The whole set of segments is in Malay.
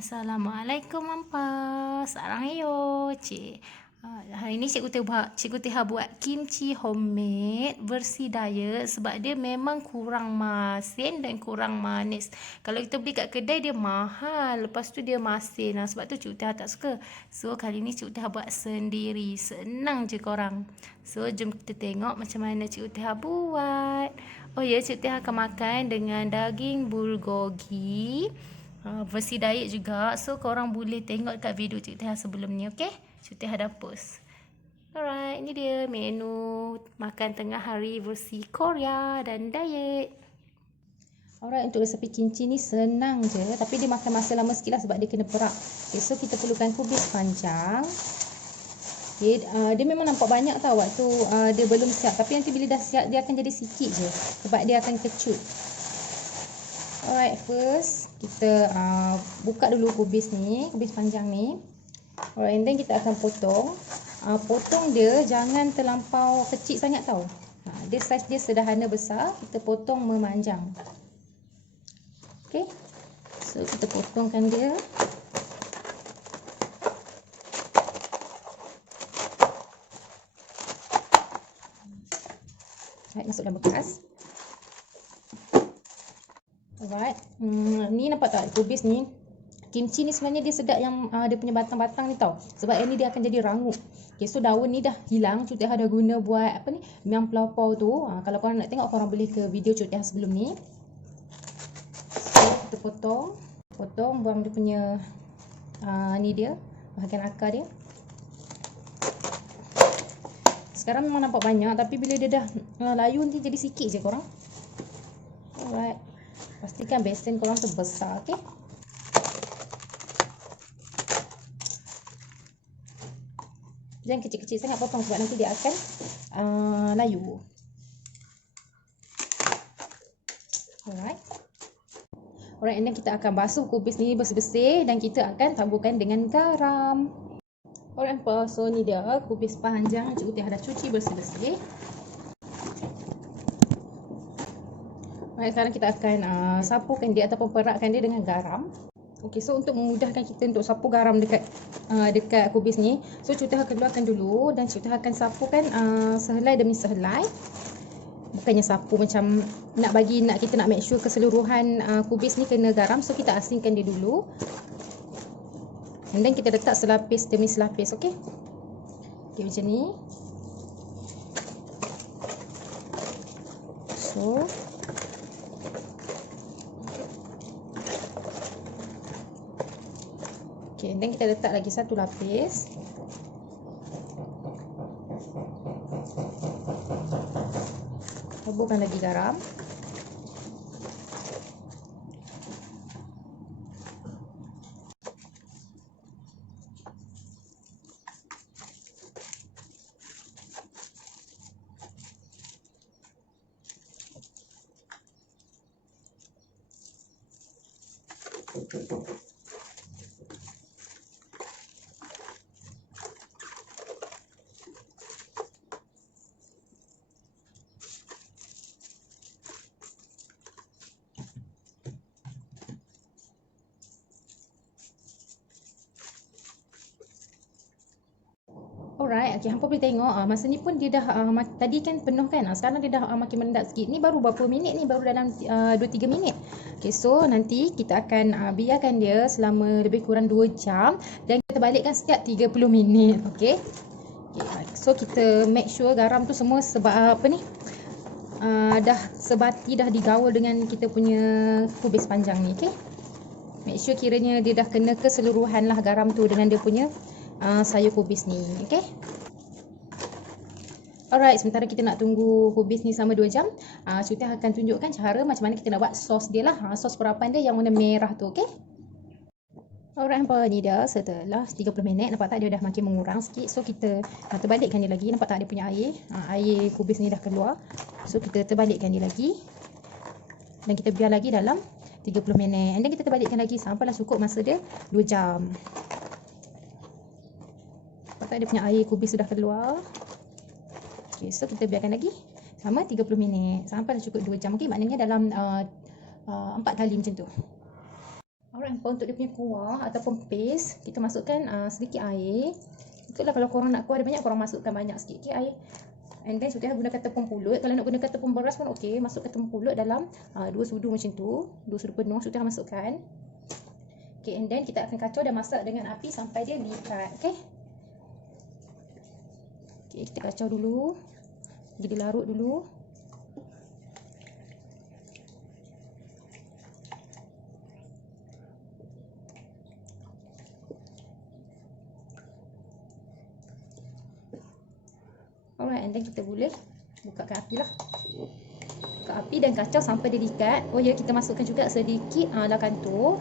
Assalamualaikum Mampa. Sarang yo, cik. Hari ni Cikgu Teh buat kimchi homemade versi diet sebab dia memang kurang masin dan kurang manis. Kalau kita beli kat kedai dia mahal, lepas tu dia masin. Sebab tu Cikgu Teh tak suka. So kali ni Cikgu Teh buat sendiri. Senang je korang. So jom kita tengok macam mana Cikgu Teh buat. Oh ya, Cikgu Teh akan makan dengan daging bulgogi. Versi diet juga. So korang boleh tengok kat video Cik Teh sebelum ni, okey? Cik Teh dah post. Alright, ini dia menu makan tengah hari versi Korea dan diet. Alright, untuk resepi kimchi ni senang je, tapi dia makan masa lama sikit lah sebab dia kena perak. Okay, so kita perlukan kubis panjang. Okay, dia memang nampak banyak tau waktu dia belum siap, tapi nanti bila dah siap dia akan jadi sikit je sebab dia akan kecut. Alright, first kita buka dulu kubis panjang ni. Alright, and then kita akan potong. Potong dia jangan terlampau kecil sangat tau. Dia saiz dia sederhana besar, kita potong memanjang. Okay, so kita potongkan dia. Alright, masukkan bekas. Alright, ni nampak tak kubis ni? Kimchi ni sebenarnya dia sedap yang dia punya batang-batang ni tau. Sebab yang ni dia akan jadi rangup. Okay, so daun ni dah hilang. Cik Teh dah guna buat apa ni? Miang pelaupau tu. Kalau korang nak tengok, korang boleh ke video Cik Teh sebelum ni. So, kita potong. Potong, buang dia punya ni dia. Bahagian akar dia. Sekarang memang nampak banyak. Tapi bila dia dah layu nanti jadi sikit je korang. Alright. Pastikan besen korang tu besar, okey? Jangan kecil-kecil sangat potong sebab nanti dia akan layu. Alright. Alright, and then kita akan basuh kubis ni bersih-bersih dan kita akan taburkan dengan garam. Alright, so ni dia kubis panjang Cikgu Teh dah cuci bersih-bersih. Alright, sekarang kita akan sapukan dia ataupun perakkan dia dengan garam. Okey, so untuk memudahkan kita untuk sapu garam dekat kubis ni, so Cikgu Teh akan keluarkan dulu dan Cikgu Teh akan sapukan sehelai demi sehelai. Bukannya sapu macam kita nak make sure keseluruhan kubis ni kena garam, so kita asingkan dia dulu. And then kita letak selapis demi selapis, okey? Okey, macam ni. So okay, dan kita letak lagi satu lapis. Taburkan lagi garam. Alright, okay, hampa boleh tengok masa ni pun dia dah tadi kan penuh kan, sekarang dia dah makin mendak sikit. Ni baru berapa minit ni, baru dalam 2-3 minit. Okay, so nanti kita akan biarkan dia selama lebih kurang 2 jam dan kita balikkan setiap 30 minit. Okay, so kita make sure garam tu semua sebab apa ni, dah sebati, dah digaul dengan kita punya kubis panjang ni. Okay, make sure kiranya dia dah kena keseluruhan lah garam tu dengan dia punya sayur kubis ni, okey? Alright, sementara kita nak tunggu kubis ni selama 2 jam, Cikgu Teh akan tunjukkan cara macam mana kita nak buat sos dia lah. Sos perapan dia yang warna merah tu, okey? Alright, hampa, ni dah setelah 30 minit, nampak tak dia dah makin mengurang sikit. So kita terbalikkan dia lagi, nampak tak dia punya air? Air kubis ni dah keluar. So kita terbalikkan dia lagi. Dan kita biar lagi dalam 30 minit. And then kita terbalikkan lagi sampailah cukup masa dia 2 jam. Dia punya air kubis sudah keluar. Okay, so kita biarkan lagi sama 30 minit sampai dah cukup 2 jam. Okay, maknanya dalam 4 kali macam tu. Alright, untuk dia punya kuah ataupun paste, kita masukkan sedikit air. Ikutlah kalau korang nak kuah dia banyak, korang masukkan banyak sikit air. And then sudah gunakan tepung pulut. Kalau nak gunakan tepung beras pun okey, masukkan tepung pulut dalam 2 sudu macam tu. 2 sudu penuh sudah masukkan. Okay, and then kita akan kacau dan masak dengan api sampai dia lipat. Okay. Okay, kita kacau dulu. Jadi larut dulu. Alright, and then kita boleh bukakan api lah. Buka api dan kacau sampai dia likat. Oh ya, kita masukkan juga sedikit lakantu.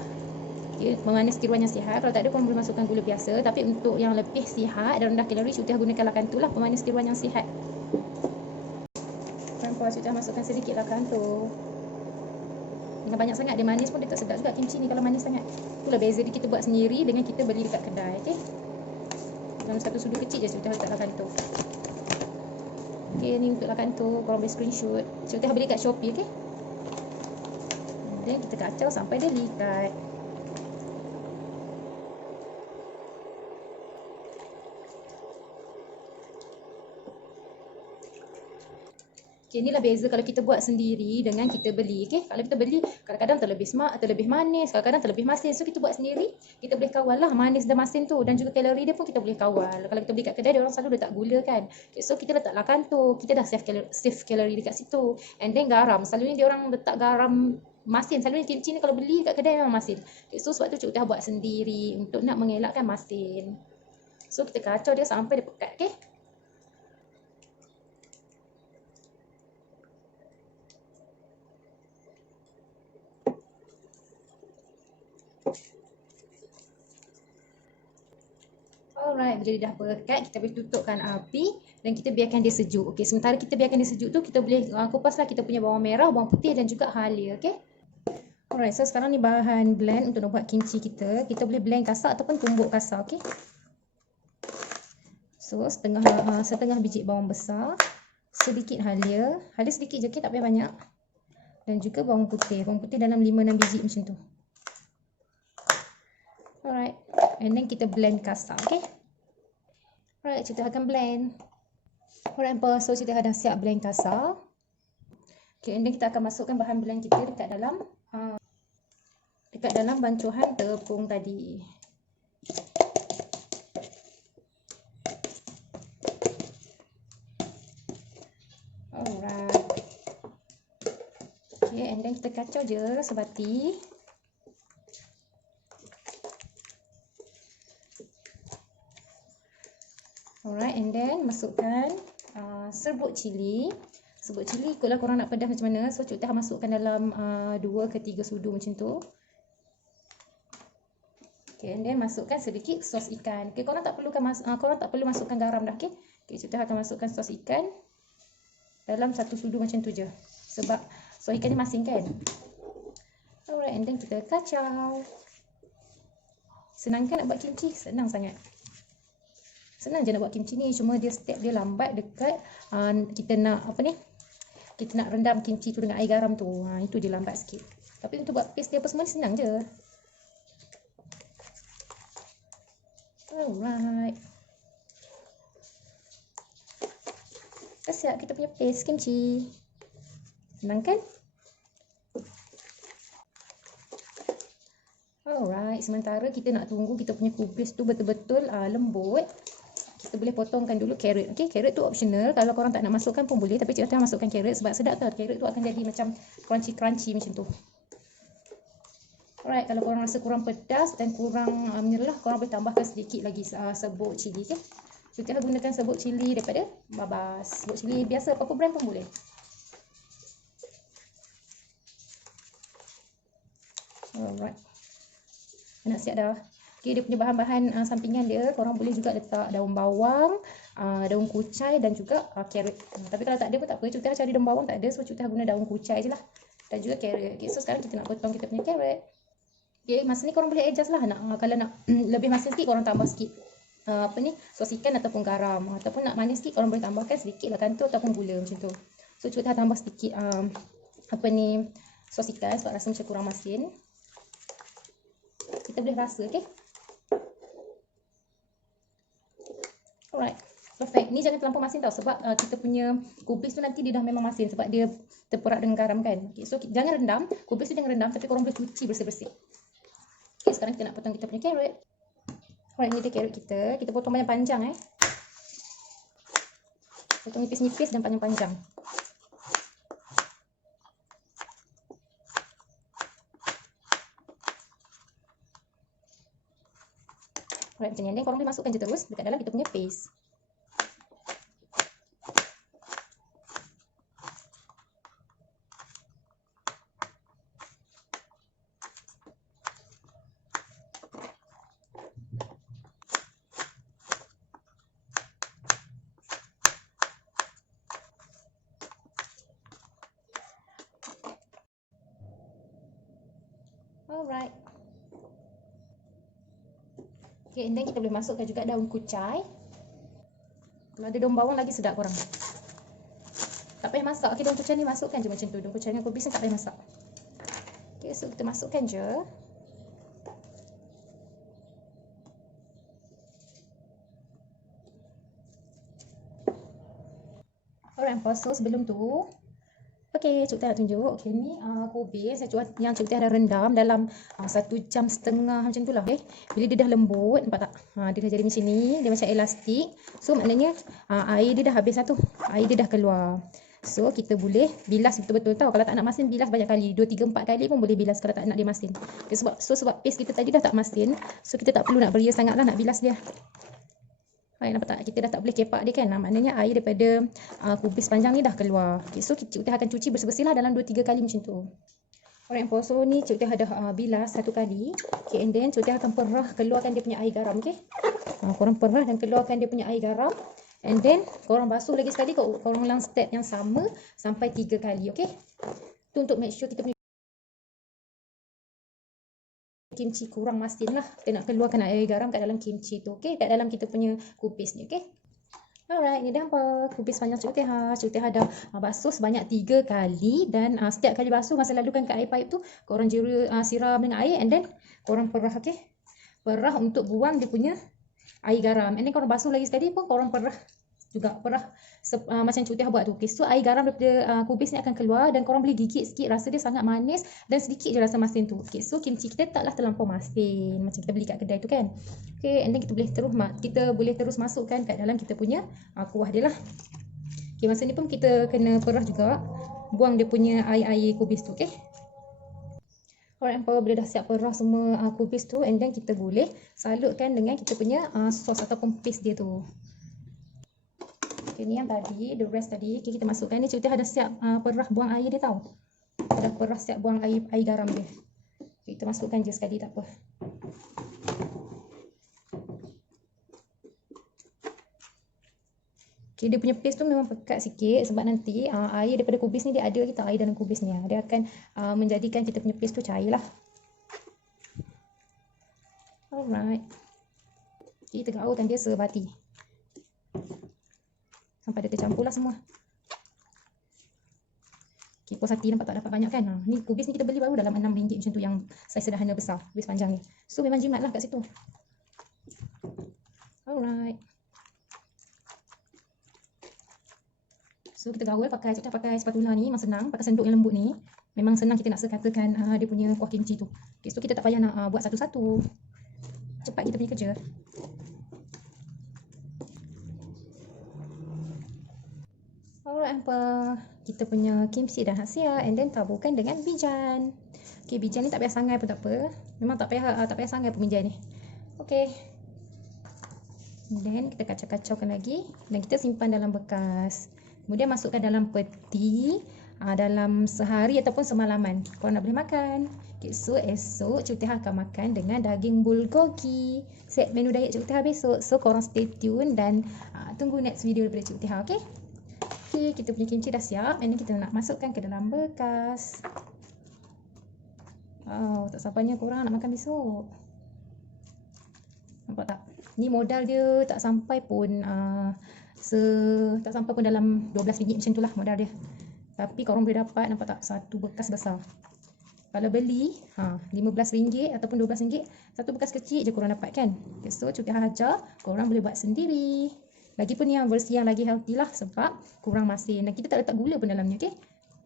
Okay, mengandung tiruan yang sihat. Kalau tak ada, korang boleh masukkan gula biasa. Tapi untuk yang lebih sihat dan rendah kalori, Syuti gunakan lakantu lah, pemanis tiruan yang sihat. Nampak, Syuti masukkan sedikit lakantu. Dengan banyak sangat dia manis pun dia tak sedap juga kimchi ni kalau manis sangat. Itulah beza dia kita buat sendiri dengan kita beli dekat kedai. Okay, dalam satu sudu kecil je Syuti letak lakantu. Okay, ni untuk lakantu, korang boleh screenshot. Syuti beli kat Shopee. Okay, dan kita kacau sampai dia likat. Okay, inilah beza kalau kita buat sendiri dengan kita beli. Okay, kalau kita beli, kadang-kadang terlebih smart, terlebih manis, kadang-kadang terlebih masin. So, kita buat sendiri, kita boleh kawal lah manis dan masin tu. Dan juga kalori dia pun kita boleh kawal. Kalau kita beli kat kedai, dia orang selalu letak gula kan. Okay, so, kita letak lakantu, kita dah save kalori dekat situ. And then garam, selalunya dia orang letak garam masin. Selalunya kimchi ni kalau beli kat kedai memang masin. Okay, so, sebab tu Cik Utah buat sendiri untuk nak mengelakkan masin. So, kita kacau dia sampai dia pekat. Okay. Alright, jadi dah pekat, kita boleh tutupkan api dan kita biarkan dia sejuk. Okey, sementara kita biarkan dia sejuk tu, kita boleh kupaslah kita punya bawang merah, bawang putih dan juga halia. Okey. Alright, so sekarang ni bahan blend untuk nak buat kimchi kita. Kita boleh blend kasar ataupun tumbuk kasar. Okey. So setengah biji bawang besar, sedikit halia sedikit je, okay? Tak payah banyak. Dan juga bawang putih dalam 5-6 biji macam tu. Alright, and then kita blend kasar. Okay. Alright, kita akan blend. Alright, so kita dah siap blend kasar. Okay, and then kita akan masukkan bahan blend kita dekat dalam bancuhan tepung tadi. Alright. Okay, and then kita kacau je sebati. Alright, and then masukkan serbuk cili. Serbuk cili ikutlah korang nak pedas macam mana. So, Cik Utah masukkan dalam 2 ke 3 sudu macam tu. Okay, and then masukkan sedikit sos ikan. Okay, korang tak perlu masukkan garam dah. Okay, Cik Utah akan masukkan sos ikan dalam 1 sudu macam tu je. Sebab sos ikan ni masin kan. Alright, and then kita kacau. Senang kan nak buat kimchi? Senang sangat. Senang je nak buat kimchi ni, cuma dia step dia lambat dekat kita nak kita nak rendam kimchi tu dengan air garam tu. Itu je lambat sikit. Tapi untuk buat paste dia apa semua ni senang je. Alright. Dah siap kita punya paste kimchi. Senang kan? Alright, sementara kita nak tunggu kita punya kubis tu betul-betul lembut. Kita boleh potongkan dulu carrot. Okey, carrot tu optional. Kalau korang tak nak masukkan pun boleh, tapi Cik Utah masukkan carrot sebab sedap tau. Carrot tu akan jadi macam crunchy macam tu. Alright, kalau korang rasa kurang pedas dan kurang menyerlah, korang boleh tambahkan sedikit lagi serbuk cili. Okey. Cik Utah gunakan serbuk cili daripada Babas. Serbuk cili biasa apa brand pun boleh. Alright. Nak siap dah. Okay, dia punya bahan-bahan sampingan dia, korang boleh juga letak daun bawang, daun kucai dan juga carrot. Tapi kalau tak ada pun tak apa, Cik Utah cari daun bawang tak ada, so Cik Utah guna daun kucai je lah. Dan juga carrot. Okay, so sekarang kita nak potong kita punya carrot. Okay, masa ni korang boleh adjust lah. Kalau nak lebih masin sikit, korang tambah sikit sos ikan ataupun garam. Ataupun nak manis sikit, korang boleh tambahkan sedikit lakantu ataupun gula macam tu. So Cik Utah tambah sedikit sos ikan sebab rasa macam kurang masin. kita boleh rasa, okey. Alright. Perfect. Ni jangan terlampau masin tau sebab kita punya kubis tu nanti dia dah memang masin sebab dia terperak dengan garam kan. Okay, so jangan rendam. Kubis tu jangan rendam tapi korang boleh cuci bersih-bersih. Okay, sekarang kita nak potong kita punya carrot. Alright, ni dia carrot kita. Kita potong panjang-panjang Potong nipis-nipis dan panjang-panjang. Alright, macam ni. Dan korang boleh masukkan je terus dekat dalam kita punya paste. Alright. Okay, and then kita boleh masukkan juga daun kucai. Kalau ada daun bawang lagi sedap korang. Tak payah masak. Okay, daun kucai ni masukkan je macam tu. Daun kucai dengan kubis ni tak payah masak. Okay, so kita masukkan je. Alright, so sebelum tu okey, Cik Teh nak tunjuk. Okey, ni kubis yang Cik Teh dah rendam dalam 1.5 jam macam tu lah. Okay. Bila dia dah lembut, nampak tak? Dia dah jadi macam ni, dia macam elastik. So maknanya air dia dah habis satu. Air dia dah keluar. So kita boleh bilas betul-betul tau. Kalau tak nak masin, bilas banyak kali. 2, 3, 4 kali pun boleh bilas kalau tak nak dia masin. Okay, sebab paste kita tadi dah tak masin, so kita tak perlu nak beria sangatlah nak bilas dia. Baik, nampak tak? Kita dah tak boleh kepak dia kan. Maknanya air daripada kubis panjang ni dah keluar. Okay, so Cik Teh akan cuci bersih-bersih lah dalam 2-3 kali macam tu. Alright, so ni Cik Teh dah bilas satu kali. Okay, and then Cik Teh akan perah keluarkan dia punya air garam. Okay. Korang perah dan keluarkan dia punya air garam. And then korang basuh lagi sekali. Korang ulang step yang sama sampai 3 kali. Okay. Tu untuk make sure kita punya kimchi kurang masin lah. Kita nak keluarkan air garam kat dalam kimchi tu. Okay. Kat dalam kita punya kubis ni. Okay. Alright, ni dah apa? Kubis panjang Cik Teh. Cik Teh dah basuh sebanyak 3 kali. Dan setiap kali basuh, masa lalukan ke air pipe tu, korang siram dengan air. And then korang perah. Okay. Perah untuk buang dia punya air garam. And then korang basuh lagi sekali pun korang perah juga. Perah macam Cik Teh buat tu. Okay. So air garam daripada kubis ni akan keluar. Dan korang boleh gigit sikit. Rasa dia sangat manis. Dan sedikit je rasa masin tu. Okay. So kimchi kita taklah terlampau masin. Macam kita beli kat kedai tu kan. Okay. And then kita boleh terus masukkan kat dalam kita punya kuah dia lah. Okay. Masa ni pun kita kena perah juga. Buang dia punya air-air kubis tu. Okay. Alright, bila dah siap perah semua kubis tu, and then kita boleh salutkan dengan kita punya sos ataupun paste dia tu. Okay, ni yang tadi, the rest tadi, okay, kita masukkan ni. Cik Teh dah siap perah buang air dia tau. Dah perah siap buang air garam dia. Okay, kita masukkan je sekali, tak apa. Okay, dia punya paste tu memang pekat sikit sebab nanti air daripada kubis ni dia ada lagi tak air dalam kubis ni. Dia akan menjadikan kita punya paste tu cair lah. Alright. Okay, kita gaulkan dia sebati. Sampai dia tercampur lah semua. Okay, puas hati nampak tak dapat banyak kan. Ni kubis ni kita beli baru dalam RM6 macam tu yang saiz sederhana besar. Kubis panjang ni. So memang jimat lah kat situ. Alright. So kita gaul pakai spatula ni memang senang. Pakai senduk yang lembut ni. Memang senang kita nak sekatakan dia punya kuah kimchi tu. Okay, so kita tak payah nak buat satu-satu. Cepat kita punya kerja. Alright, kita punya kimchi dah siap. And then taburkan dengan bijan. Okay, bijan ni tak payah sangai pun tak apa. Memang tak payah sangai pun bijan ni. Okay. Dan kita kacau-kacaukan lagi. Dan kita simpan dalam bekas. Kemudian masukkan dalam peti. Dalam sehari ataupun semalaman. Korang nak boleh makan. Okay, so esok Cik Teh akan makan dengan daging bulgogi. Set menu diet Cik Teh besok. So korang stay tune dan tunggu next video daripada Cik Teh. Okay. Okay, kita punya kimchi dah siap. And kita nak masukkan ke dalam bekas. Wow, tak sabarnya korang nak makan besok. Nampak tak? Ni modal dia tak sampai pun dalam RM12 macam tu lah modal dia. Tapi korang boleh dapat, nampak tak? Satu bekas besar. Kalau beli RM15 ataupun RM12, satu bekas kecil je korang dapat kan. Okay, so Cuti Hajar korang boleh buat sendiri. Lagipun yang versi yang lagi healthy lah sebab kurang masin dan kita tak letak gula pun dalamnya, okey.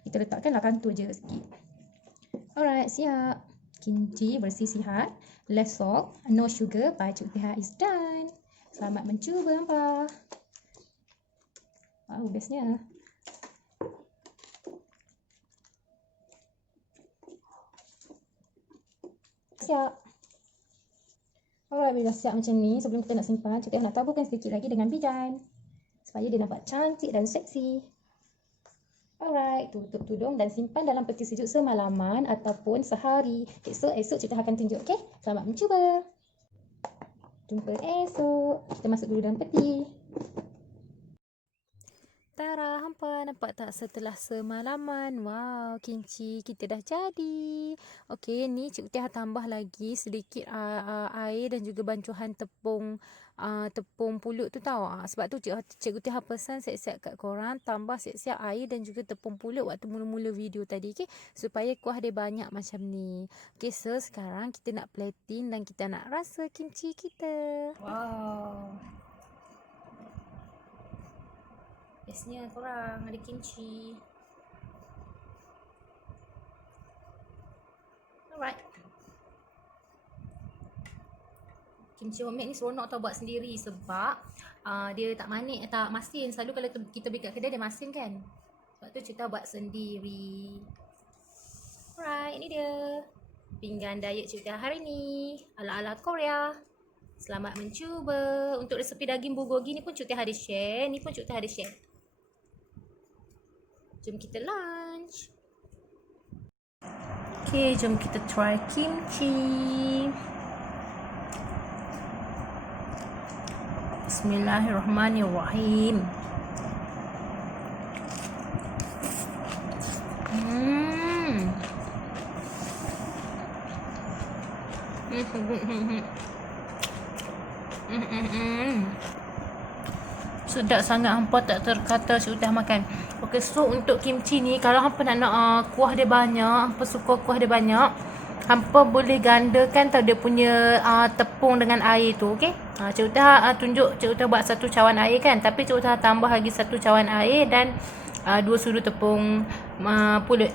Kita letakkanlah kantul je sikit. Alright, siap. Kimchi versi sihat, less salt, no sugar by Cuti Ha is done. Selamat mencuba hampa. Wow, bestnya. Siap. Alright, bila siap macam ni, sebelum kita nak simpan, kita nak taburkan sedikit lagi dengan bijan. Supaya dia nampak cantik dan seksi. Alright, tutup tudung dan simpan dalam peti sejuk semalaman ataupun sehari. Esok kita akan tunjuk, okey? Selamat mencuba. Jumpa esok. Kita masuk dulu dalam peti. Tara, hampa nampak tak setelah semalaman? Wow, kimchi kita dah jadi. Okey, ni Cik Utih tambah lagi sedikit air dan juga bancuhan tepung pulut tu tahu. Sebab tu Cik Utih pesan siap-siap kat korang tambah siap-siap air dan juga tepung pulut waktu mula-mula video tadi, okey? Supaya kuah dia banyak macam ni. Okey, so sekarang kita nak plating dan kita nak rasa kimchi kita. Wow. Bestnya korang ada kimchi. Alright. Kimchi homemade ni seronok tau buat sendiri sebab dia tak manis, tak masin. Selalu kalau kita beli kat kedai dia masin kan. Sebab tu kita buat sendiri. Alright, ini dia pinggan diet kita hari ni ala-ala Korea. Selamat mencuba. Untuk resepi daging bulgogi ni pun Cik Teh ada share. Ni pun Cik Teh ada share. Jom kita lunch. Okay, jom kita try kimchi. Bismillahirrahmanirrahim. Sedap sangat, hampa tak terkata sudah makan. Okey, so untuk kimchi ni kalau hampa nak kuah dia banyak, hampa suka kuah dia banyak, hampa boleh gandakan tau dia punya tepung dengan air tu, okey? Cik Utah tunjuk Cik Utah buat satu cawan air kan, tapi Cik Utah tambah lagi satu cawan air dan 2 sudu tepung pulut.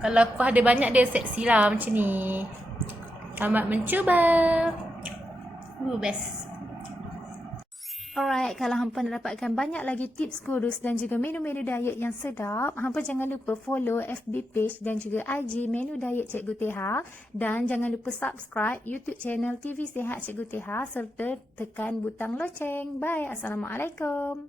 Kalau kuah dia banyak dia seksi lah macam ni. Selamat mencuba. Best. Alright, kalau hampa nak dapatkan banyak lagi tips kurus dan juga menu-menu diet yang sedap, hampa jangan lupa follow FB page dan juga IG menu diet Cikgu Teha, dan jangan lupa subscribe YouTube channel TV Sihat Cikgu Teha serta tekan butang loceng. Bye. Assalamualaikum.